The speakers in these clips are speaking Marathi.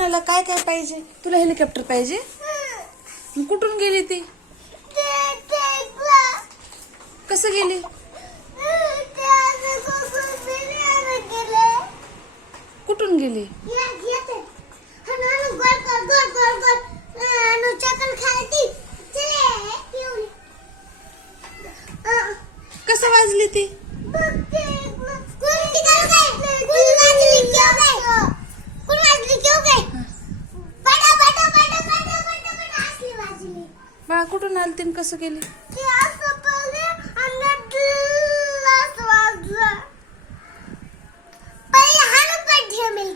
कोणाला काय काय पाहिजे? तुला हेलिकॉप्टर पाहिजे? मग कुठून गेली ती? कसं गेली? कुठून गेली? कसं वाजली ती? बाळा कुठून आली ती? कसं गेली?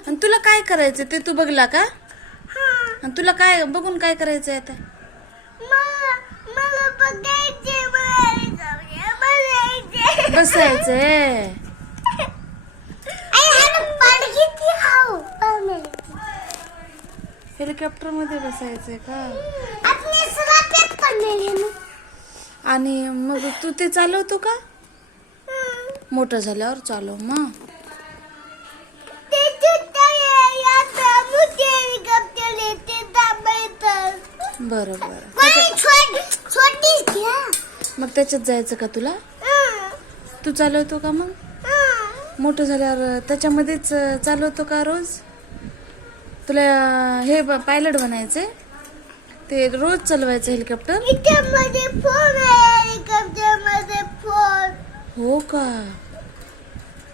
आणि तुला काय करायचं ते तू बघला का? आणि तुला काय बघून काय करायचंय आता? बसायचंय. हेलिकॉप्टर मध्ये बसायचंय का? आणि मग तू ते चालवतो का? मोठं झाल्यावर चालव मग. बरं बरं. मग त्याच्यात जायचं का तुला? तू चालवतो का मग? मोठं झाल्यावर त्याच्यामध्येच चालवतो का रोज? तुला हे पायलट बनायचंय? ते रोज चालवायचं हेलिकॉप्टर? हो का?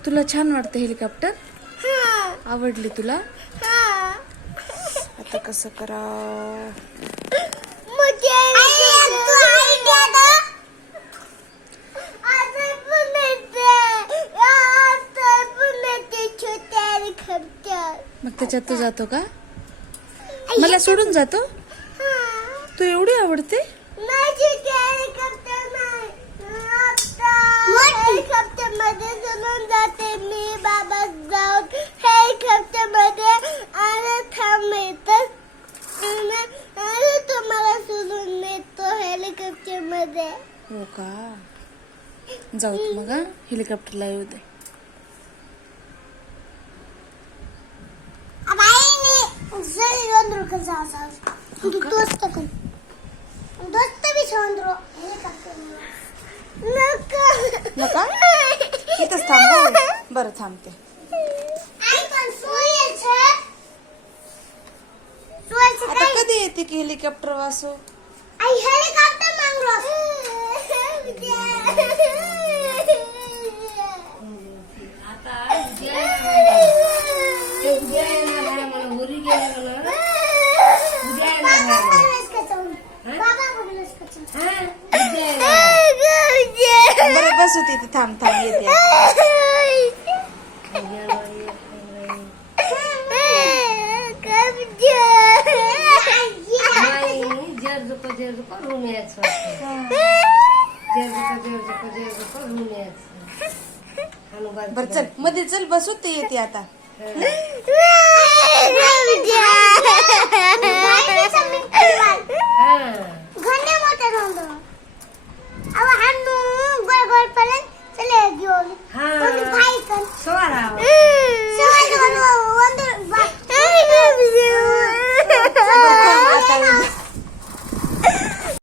तुला छान वाटतं हेलिकॉप्टर? आवडली तुला? आता कसं करा? मग त्याच्यात तू जातो का? मला सोडून जातो? तू एवढी आवडते? जाते मी बाबा जाऊन हेलिकॉप्टर मध्ये आणि थांबतो. तुम्हाला सोडून नेतो हेलिकॉप्टर मध्ये. हो का? जाऊ तू मग हेलिकॉप्टरला येऊ दे. नका इथंच थांब. बरं थांबते. आता कधी येते की हेलिकॉप्टर वासू? बरं बसू तिथे. थांब थांब येते. बर चल मध्ये चल बसू ते येते आता. घणे मोठे